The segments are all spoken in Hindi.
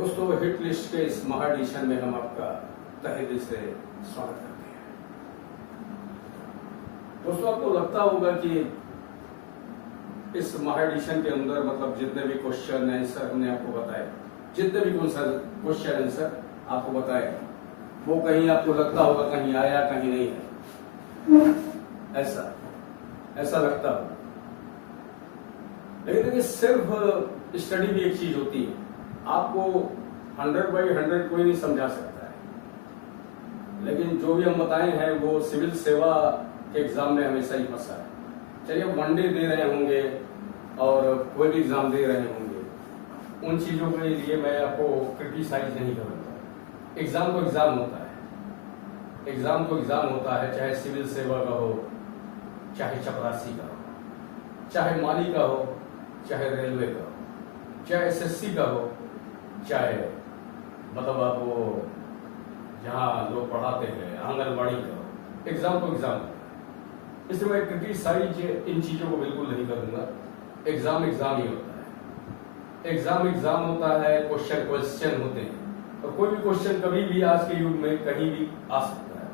दोस्तों, हिट लिस्ट के इस महा एडिशन में हम आपका तहे दिल से स्वागत करते हैं। दोस्तों, आपको लगता होगा कि इस महा एडिशन के अंदर मतलब जितने भी क्वेश्चन आंसर हमने आपको बताए, जितने भी क्वेश्चन आंसर आपको बताए, वो कहीं आपको लगता होगा कहीं आया कहीं नहीं है, ऐसा लगता होगा। लेकिन देखिए, सिर्फ स्टडी भी एक चीज होती है। आपको 100/100 कोई नहीं समझा सकता है, लेकिन जो भी हम बताए हैं वो सिविल सेवा के एग्जाम में हमेशा ही फंसा है। चलिए, वनडे दे रहे होंगे और कोई भी एग्जाम दे रहे होंगे, उन चीजों के लिए मैं आपको क्रिटिसाइज नहीं करूंगा। एग्जाम तो एग्जाम होता है, एग्जाम तो एग्जाम होता है, चाहे सिविल सेवा का हो, चाहे चपरासी का हो, चाहे माली का हो, चाहे रेलवे का हो, चाहे एसएससी का हो, चाहे मतलब आप वो जहाँ लोग पढ़ाते हैं आंगनबाड़ी का हो, एग्जाम तो एग्जाम होता है। इसलिए मैं क्रिटिसाइज इन चीजों को बिल्कुल नहीं करूंगा। एग्जाम एग्जाम ही होता है, एग्जाम एग्जाम होता है, क्वेश्चन होते हैं, और कोई भी क्वेश्चन कभी भी आज के युग में कहीं भी आ सकता है।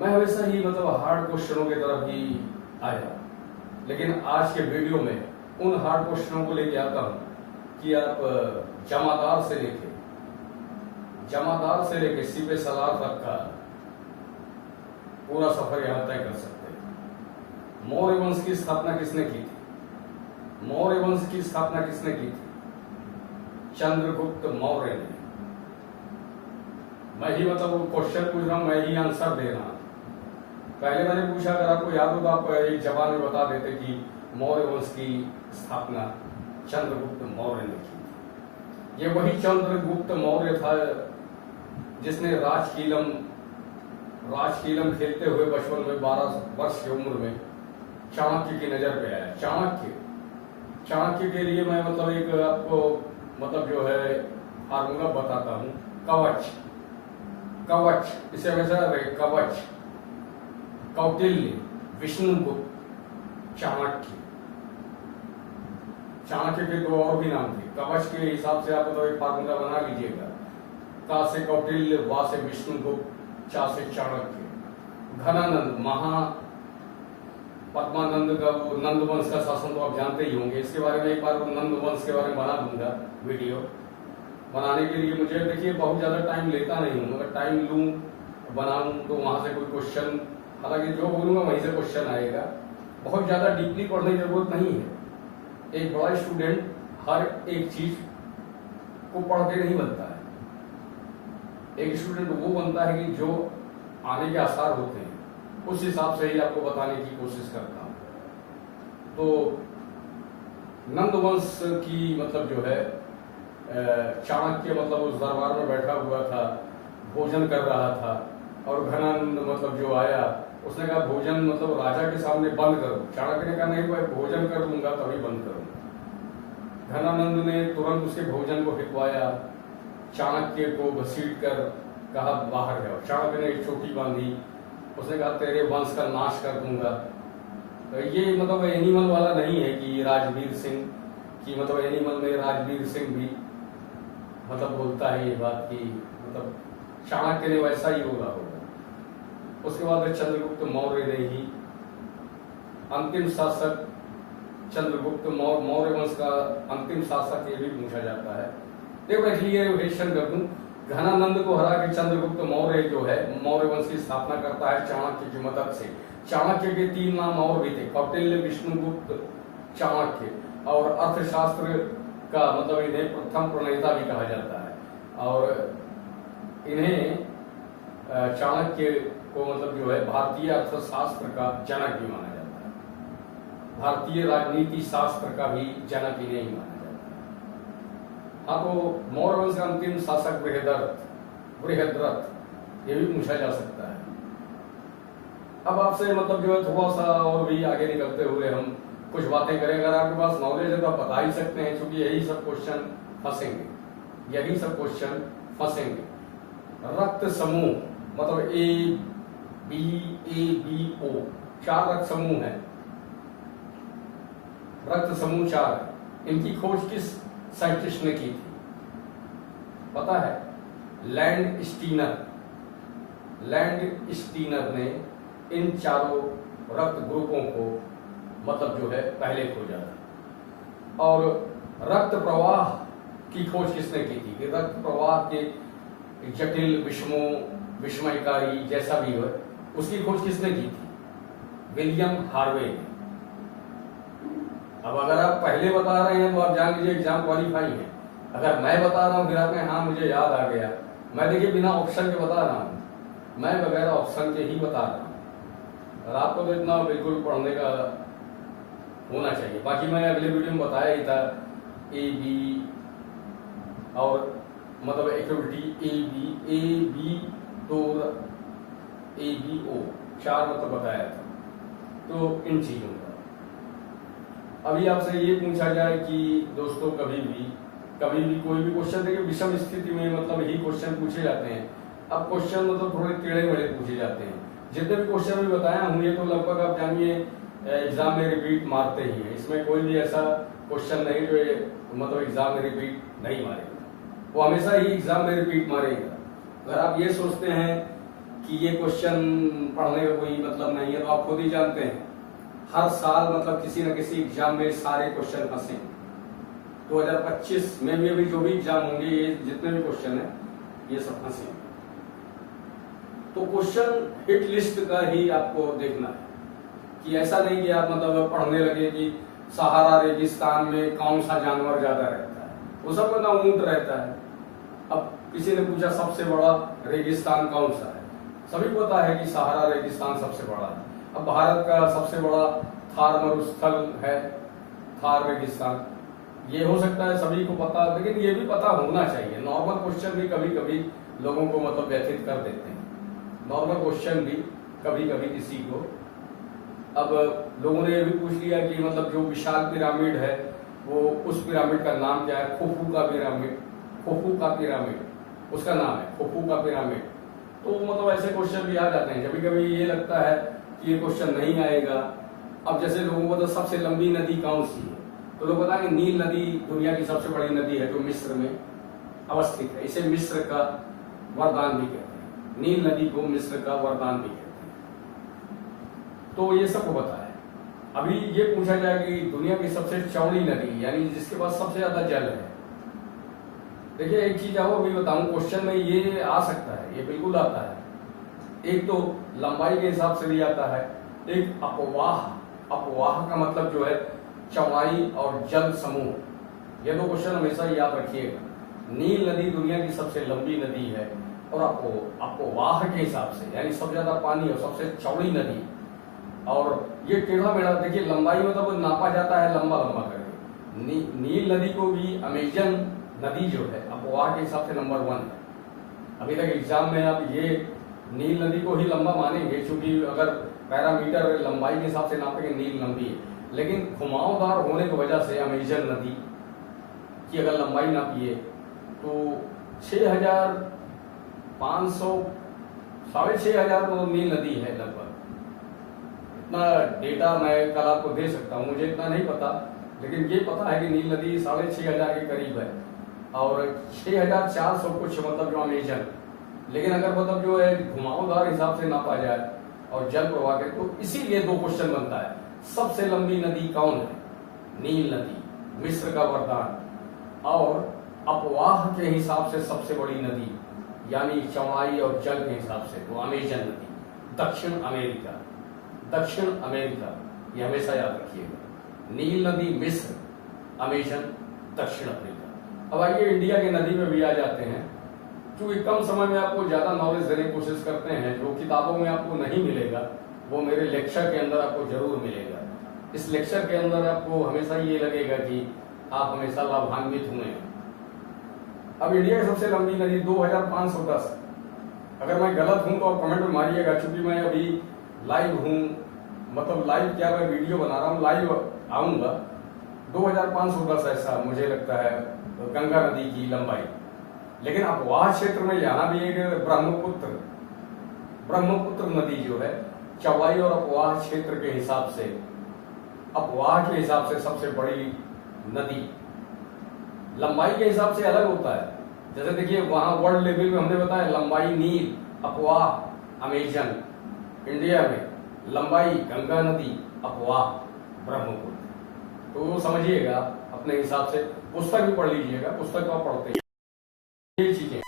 मैं हमेशा ही मतलब हार्ड क्वेश्चनों की तरफ ही आया, लेकिन आज के वीडियो में उन हार्ड क्वेश्चनों को लेके आता हूं कि आप जमादार से लेके सीपे सलार तक का पूरा सफर यहां तय कर सकते हैं। मौर्य वंश की स्थापना किसने की थी? मौर्य वंश की स्थापना किसने की थी? चंद्रगुप्त मौर्य ने। मैं ही मतलब वो क्वेश्चन पूछ रहा हूं, मैं ही आंसर दे रहा हूं। पहले मैंने पूछा, अगर आपको याद हो तो आप एक जवाब में बता देते कि मौर्य वंश की स्थापना चंद्रगुप्त मौर्य ने की। ये वही चंद्रगुप्त मौर्य था जिसने राजकीलम खेलते हुए बचपन में 12 वर्ष की उम्र में चाणक्य की नजर पे आया। चाणक्य के लिए मैं मतलब एक आपको मतलब जो है फार्मूला बताता हूँ। कवच इसे हमेशा रहे, कवच, कौटिल्य, विष्णुगुप्त, चाणक्य के दो और भी नाम थे। कवच के हिसाब से आप एक फार्मूला बना लीजिएगा। का से कौटिल्य, वा से विष्णुगुप्त, चा से चाणक्य। घनानंद, महा पद्मानंद का वो नंद वंश का शासन तो आप जानते ही होंगे। इसके बारे में एक बार नंद वंश के बारे में बना दूंगा वीडियो। बनाने के लिए मुझे देखिए बहुत ज्यादा टाइम लेता नहीं हूँ, अगर टाइम लूँ बनाऊं तो वहां से कोई क्वेश्चन, हालांकि जो बोलूंगा वहीं से क्वेश्चन आएगा। बहुत ज्यादा डीपली पढ़ने की जरूरत नहीं है। एक बड़ा स्टूडेंट हर एक चीज को पढ़ के नहीं बनता है। एक स्टूडेंट वो बनता है कि जो आने के आसार होते हैं उस हिसाब से ही आपको बताने की कोशिश करता हूं। तो नंद वंश की मतलब जो है चाणक्य मतलब उस दरबार में बैठा हुआ था, भोजन कर रहा था, और घनानंद मतलब जो आया उसने कहा भोजन मतलब राजा के सामने बंद करो। चाणक्य ने कहा नहीं भाई, भोजन कर लूंगा तभी बंद करूंगा। घनानंद ने तुरंत उसके भोजन को हिटवाया, चाणक्य को घसीट कर कहा बाहर जाओ। चाणक्य ने एक चोटी बांधी, उसने कहा तेरे वंश का नाश कर दूंगा। तो ये मतलब एनिमल वाला नहीं है कि राजवीर सिंह की मतलब एनिमल में राजवीर सिंह भी मतलब बोलता है ये बात की मतलब चाणक्य ने वैसा ही बोला होगा। उसके बाद चंद्रगुप्त मौर्य ने ही अंतिम शासक, चंद्रगुप्त मौर्य वंश का अंतिम शासक ये भी पूछा जाता है। देखो मैं क्लियरिफिकेशन कर दूं, घनानंद को हरा के चंद्रगुप्त मौर्य जो है मौर्य वंश की स्थापना करता है चाणक्य की मदद से। चाणक्य के 3 नाम और भी थे, कौटिल्य, विष्णुगुप्त, चाणक्य। और अर्थशास्त्र का मतलब इन्हें प्रथम प्रणेता भी कहा जाता है। और इन्हें चाणक्य को मतलब जो है भारतीय अर्थशास्त्र का जनक भी माना जाता है, भारतीय राजनीति शास्त्र का भी जनक इन्हें ही माना जाता है। हाँ, तो मौर्य वंश का अंतिम शासक बृहद्रथ ये भी पूछा जा सकता है। अब आपसे मतलब जो है थोड़ा सा और भी आगे निकलते हुए हम कुछ बातें करें। अगर आपके पास नॉलेज है तो आप बता ही सकते हैं, क्योंकि यही सब क्वेश्चन फंसेंगे। रक्त समूह मतलब ए बी ओ 4 रक्त समूह है। रक्त समूह 4 है। इनकी खोज किस साइंटिस्ट ने की थी? पता है? लैंड स्टीनर ने इन चारों रक्त ग्रुपों को मतलब जो है पहले खोजा था। और रक्त प्रवाह की खोज किसने की थी कि रक्त प्रवाह के जटिल विस्मयकारी जैसा भी हो उसकी खोज किसने की थी? विलियम हार्वे ने। अब अगर आप पहले बता रहे हैं तो आप जान लीजिए एग्जाम क्वालिफाई है। अगर मैं बता रहा हूँ फिर आपने हाँ मुझे याद आ गया, मैं देखिए बिना ऑप्शन के बता रहा हूँ, मैं बगैर ऑप्शन के ही बता रहा हूँ। और आपको तो इतना बिल्कुल पढ़ने का होना चाहिए। बाकी मैं अगले वीडियो में बताया ही था ए बी और मतलब एक्टिविटी ए बी तो ए बी ओ 4 मतलब बताया था। तो इन चीजों का अभी आपसे ये पूछा जाए कि दोस्तों कभी भी कोई भी क्वेश्चन देखिए विषम स्थिति में मतलब ही क्वेश्चन पूछे जाते हैं। अब क्वेश्चन मतलब थोड़े टेढ़े मेढ़े पूछे जाते हैं। जितने भी क्वेश्चन भी बताया हूँ ये तो लगभग आप जानिए एग्जाम में रिपीट मारते ही है। इसमें कोई भी ऐसा क्वेश्चन नहीं जो मतलब एग्जाम में रिपीट नहीं मारेगा, वो हमेशा ही एग्जाम में रिपीट मारेगा। अगर आप ये सोचते हैं कि ये क्वेश्चन पढ़ने का कोई मतलब नहीं है तो आप खुद ही जानते हैं हर साल मतलब किसी न किसी एग्जाम में सारे क्वेश्चन फंसे। 2025 में भी अभी जो भी एग्जाम होंगे ये जितने भी क्वेश्चन है ये सब फंसे। तो क्वेश्चन हिट लिस्ट का ही आपको देखना है कि ऐसा नहीं कि आप मतलब पढ़ने लगे कि सहारा रेगिस्तान में कौन सा जानवर ज्यादा रहता है, वो सब का ऊंट रहता है। अब किसी ने पूछा सबसे बड़ा रेगिस्तान कौन सा है, सभी को पता है कि सहारा रेगिस्तान सबसे बड़ा है। अब भारत का सबसे बड़ा थार मरुस्थल है, थार रेगिस्तान, ये हो सकता है सभी को पता, लेकिन ये भी पता होना चाहिए। नॉर्मल क्वेश्चन भी कभी कभी लोगों को मतलब व्यथित कर देते हैं। नॉर्मल क्वेश्चन भी कभी कभी किसी को, अब लोगों ने ये भी पूछ लिया कि मतलब जो विशाल पिरामिड है वो उस पिरामिड का नाम क्या है? खुफू का पिरामिड उसका नाम है खुफू का पिरामिड। तो मतलब ऐसे क्वेश्चन भी आ जाते हैं। कभी कभी ये लगता है कि ये क्वेश्चन नहीं आएगा। अब जैसे लोगों को तो सबसे लंबी नदी कौन सी है, तो लोग बताएंगे नील नदी दुनिया की सबसे बड़ी नदी है जो मिस्र में अवस्थित है। इसे मिस्र का वरदान भी कहते हैं, नील नदी को मिस्र का वरदान भी कहते हैं। तो ये सबको पता है। अभी ये पूछा जाए कि दुनिया की सबसे चौड़ी नदी यानी जिसके पास सबसे ज्यादा जल है। देखिए एक चीज आपको अभी बताऊं, क्वेश्चन में ये आ सकता है, ये बिल्कुल आता है। एक तो लंबाई के हिसाब से भी आता है, एक अपवाह का मतलब जो है चौड़ाई और जल समूह। ये दो क्वेश्चन हमेशा याद रखिएगा। नील नदी दुनिया की सबसे लंबी नदी है और अपवाह के हिसाब से यानी सबसे ज्यादा पानी और सबसे चौड़ी नदी। और ये टेढ़ा मेढ़ा देखिए लंबाई में तो नापा जाता है लंबा करके। नील नदी को भी अमेजन नदी जो है अपवाह के हिसाब से नंबर 1 है। अभी तक एग्जाम में आप ये नील नदी को ही लंबा मानेंगे क्योंकि अगर पैरामीटर लंबाई के हिसाब से नापेंगे नील लंबी है, लेकिन घुमावदार होने की वजह से अमेजन नदी की अगर लंबाई नापिए तो 6,500 6,500 नील नदी है लगभग। इतना डेटा मैं कल आपको दे सकता हूँ, मुझे इतना नहीं पता, लेकिन ये पता है कि नील नदी 6,500 के करीब है और 6,400 कुछ मतलब जो अमेजन। लेकिन अगर मतलब जो है घुमावदार हिसाब से नापा जाए और जल प्रवाह के, तो इसीलिए 2 क्वेश्चन बनता है। सबसे लंबी नदी कौन है? नील नदी, मिस्र का वरदान। और अपवाह के हिसाब से सबसे बड़ी नदी यानी चौड़ाई और जल के हिसाब से तो अमेजन नदी, दक्षिण अमेरिका, ये हमेशा याद रखिएगा। नील नदी मिस्र, अमेजन दक्षिण अफ्रीका। अब आइए इंडिया की नदी में भी आ जाते हैं। क्योंकि कम समय में आपको ज्यादा नॉलेज देने की कोशिश करते हैं, जो किताबों में आपको नहीं मिलेगा वो मेरे लेक्चर के अंदर आपको जरूर मिलेगा। इस लेक्चर के अंदर आपको हमेशा ये लगेगा कि आप हमेशा लाभान्वित हुए हैं। अब इंडिया की सबसे लंबी नदी 2,510। अगर मैं गलत हूं तो आप कमेंट में मारिएगा, क्योंकि मैं अभी लाइव हूं, मतलब लाइव क्या मैं वीडियो बना रहा हूं, लाइव आऊंगा। 2,510 ऐसा मुझे लगता है गंगा नदी की लंबाई। लेकिन अपवाह क्षेत्र में यहाँ भी एक ब्रह्मपुत्र नदी जो है चौड़ाई और अपवाह क्षेत्र के हिसाब से, अपवाह के हिसाब से सबसे बड़ी नदी। लंबाई के हिसाब से अलग होता है, जैसे देखिए वहां वर्ल्ड लेवल में हमने बताया लंबाई नील, अपवाह अमेजन, इंडिया में लंबाई गंगा नदी, अपवाह ब्रह्मपुत्र। तो वो समझिएगा अपने हिसाब से, पुस्तक भी पढ़ लीजिएगा, पुस्तक तो आप पढ़ते हैं ये चीजें।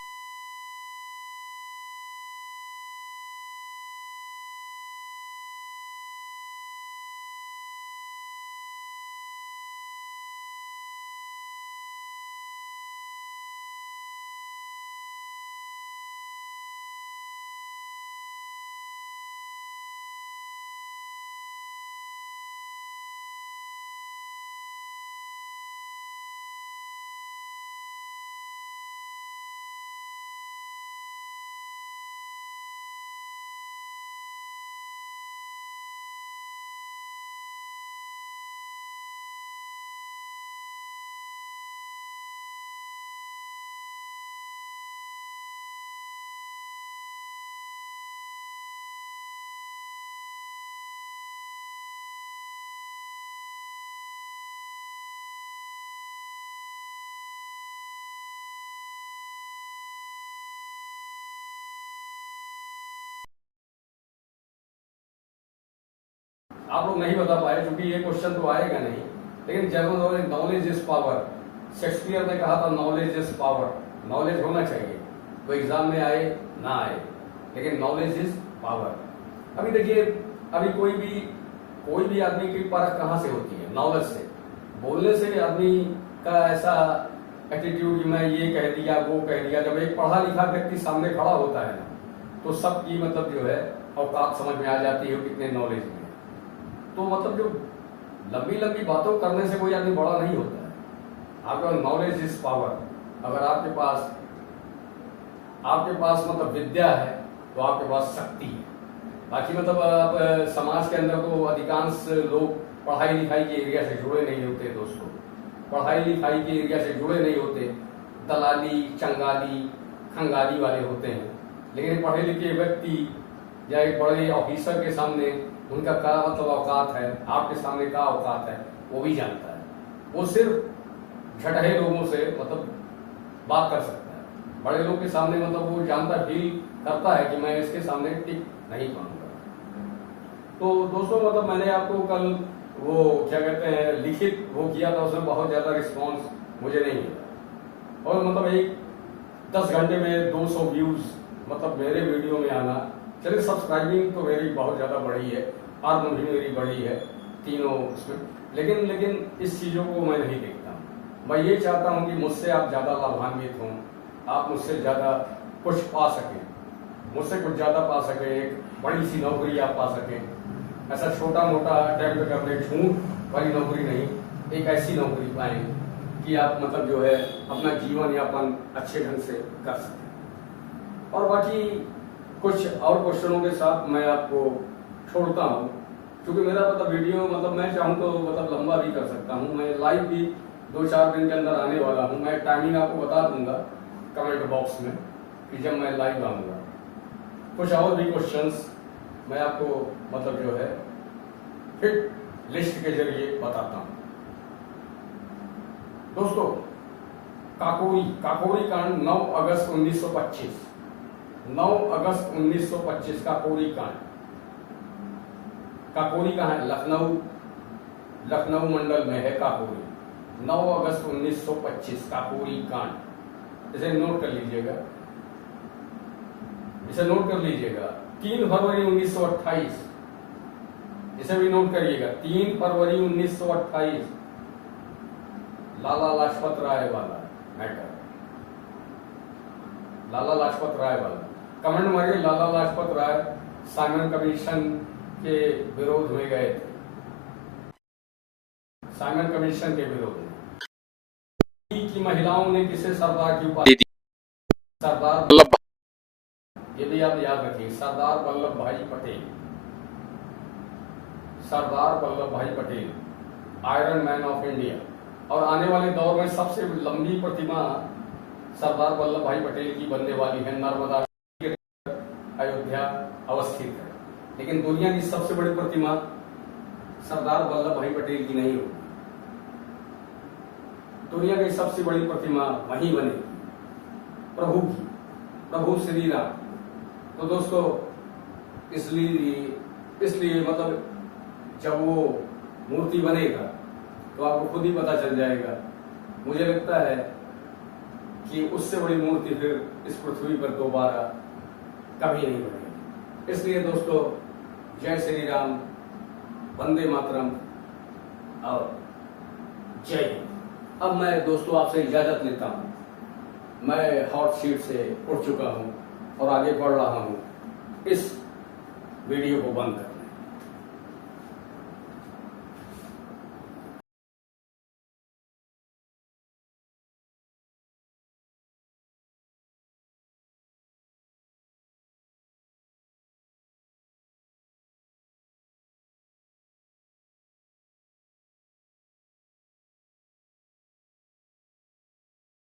आप लोग नहीं बता पाए क्योंकि ये क्वेश्चन तो आएगा नहीं, लेकिन general knowledge is power. Shakespeare ने कहा था नॉलेज इज पावर, नॉलेज होना चाहिए, तो एग्जाम में आए ना आए, लेकिन नॉलेज इज पावर। अभी देखिए, अभी कोई भी आदमी की परख कहाँ से होती है? नॉलेज से। बोलने से आदमी का ऐसा एटीट्यूड कि मैं ये कह दिया वो कह दिया, जब एक पढ़ा लिखा व्यक्ति सामने खड़ा होता है ना, तो सबकी मतलब जो है औकात समझ में आ जाती है कितने नॉलेज में। तो मतलब जो लंबी लंबी बातों करने से कोई आदमी बड़ा नहीं होता है। आपका नॉलेज इज पावर। अगर आपके पास मतलब विद्या है तो आपके पास शक्ति है। बाकी मतलब आप समाज के अंदर तो अधिकांश लोग पढ़ाई लिखाई के एरिया से जुड़े नहीं होते दोस्तों, पढ़ाई लिखाई के एरिया से जुड़े नहीं होते, दलाली चंगाली खंगाली वाले होते हैं। लेकिन पढ़े लिखे व्यक्ति या एक बड़े ऑफिसर के सामने उनका क्या मतलब औकात है, आपके सामने क्या औकात है, वो भी जानता है। वो सिर्फ झटहे लोगों से मतलब बात कर सकता है। बड़े लोग के सामने मतलब वो जानता फील करता है कि मैं इसके सामने टिक नहीं पाऊंगा। तो दोस्तों मतलब मैंने आपको कल वो क्या कहते हैं लिखित वो किया था, उसमें बहुत ज्यादा रिस्पॉन्स मुझे नहीं मिला। और मतलब एक 10 घंटे में 200 व्यूज मतलब मेरे वीडियो में आना। चलिए सब्सक्राइबिंग तो मेरी बहुत ज़्यादा बढ़ी है, अर्न भी मेरी बढ़ी है तीनों उसमें, लेकिन इस चीज़ों को मैं नहीं देखता। मैं ये चाहता हूँ कि मुझसे आप ज़्यादा लाभान्वित हों, आप मुझसे ज़्यादा कुछ पा सकें, मुझसे कुछ ज़्यादा पा सकें, एक बड़ी सी नौकरी आप पा सकें। ऐसा छोटा मोटा अटैम्प्ट करने झूठ वाली नौकरी नहीं, एक ऐसी नौकरी पाएँ कि आप मतलब जो है अपना जीवन यापन अच्छे ढंग से कर सकें। और बाकी कुछ और क्वेश्चनों के साथ मैं आपको छोड़ता हूँ, क्योंकि मेरा मतलब वीडियो मतलब मैं चाहूँ तो मतलब लंबा भी कर सकता हूँ। मैं लाइव भी 2-4 दिन के अंदर आने वाला हूँ। मैं टाइमिंग आपको बता दूंगा कमेंट बॉक्स में कि जब मैं लाइव आऊँगा। कुछ और भी क्वेश्चंस मैं आपको मतलब जो है फिट लिस्ट के जरिए बताता हूँ। दोस्तों काकोरी कांड 9 अगस्त 1925, 9 अगस्त 1925 काकोरी कांड। काकोरी कहाँ है? लखनऊ मंडल में है काकोरी। 9 अगस्त 1925 काकोरी कांड, इसे नोट कर लीजिएगा, इसे नोट कर लीजिएगा। 3 फरवरी 1928, इसे भी नोट करिएगा। 3 फरवरी 1928 लाला लाजपत राय वाला मैटर, लाला लाजपत राय वाला। कमेंट मारिए लाला लाजपत राय साइमन कमीशन के विरोध में गए थे, साइमन कमीशन के विरोध में। की महिलाओं ने किसे सरदार की उपाधि दी? सरदार वल्लभ, ये भी आप याद रखिए, सरदार वल्लभ भाई पटेल, सरदार वल्लभ भाई Patel, iron man of India. और आने वाले दौर में सबसे लंबी प्रतिमा सरदार वल्लभ भाई पटेल की बनने वाली है, नर्मदा अयोध्या अवस्थित है। लेकिन दुनिया की सबसे बड़ी प्रतिमा सरदार वल्लभ भाई पटेल की नहीं होगी, दुनिया की सबसे बड़ी प्रतिमा वहीं बनेगी। प्रभु की, प्रभु श्री राम। तो दोस्तों इसलिए मतलब जब वो मूर्ति बनेगा तो आपको खुद ही पता चल जाएगा। मुझे लगता है कि उससे बड़ी मूर्ति फिर इस पृथ्वी पर दोबारा कभी नहीं बनेगी। इसलिए दोस्तों जय श्री राम, वंदे मातरम और जय हिंद। अब मैं दोस्तों आपसे इजाजत लेता हूँ। मैं हॉट सीट से उठ चुका हूँ और आगे बढ़ रहा हूँ इस वीडियो को बंद कर।